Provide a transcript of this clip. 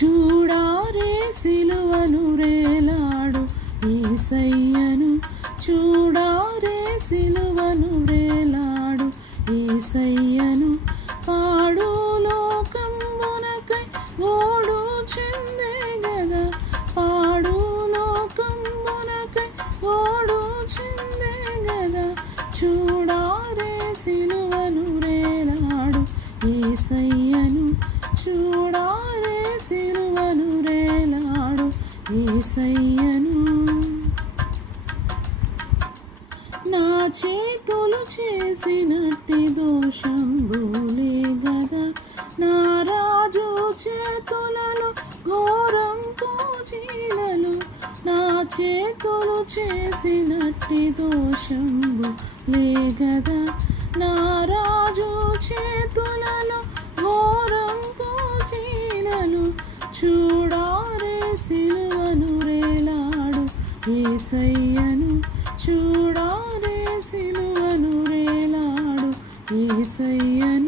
చూడారే సిలువను రేలాడు యేసయ్యను, చూడారే సిలువను రేలాడు యేసయ్యను. పాడు లోకంబునకై ఓడు చెందే గదా, పాడు లోకంబునకై ఓడు చెందే గదా. చూడారే సిలువను రేలాడు యేసయ్యను, చూడారే సిలువను రేలాడు యేసయ్యను. నా చేతులు చేసినట్టి దోషంబులే గదా, నా రాజు చేతులలో ఘోరం పూజీలలో. నా చేతులు చేసినట్టి దోషంబులే గదా, నా రాజు చేతులలో ఘోరం పూజీలలో. చూడారే సిలువను రేలాడు యేసయ్యను, చూడారే సిలువను రేలాడు యేసయ్యను.